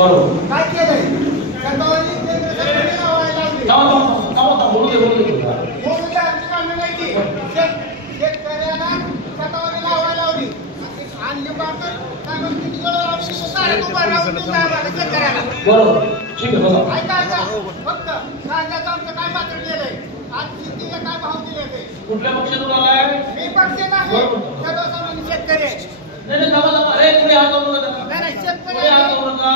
बरोबर. काय केलंय शेतावरील केंद्र सरकारने लावायला लावली. बोलू दे बोलू द्या, आमची कामं नाही ती. शेतकऱ्याला शेतावरील लावायला लावली आणि लिंबाचं काय म्हणते की सारे उभा राहून लावायला शेतकऱ्याला. बरोबर. ठीक आहे बघा. ऐका फक्त कांद्याचं आमचं काय पात्र केलंय आज शेतीला काय भाव दिले ते कुठल्या पक्षातून आलाय? मी पक्ष नाही सर्वसामान्य शेतकरी आहे. नाही नाही, थांबा थांबा. अरे पुढे हात लावू नका. नाही नाही शेतकरी पुढे हात आहे. लावू नका.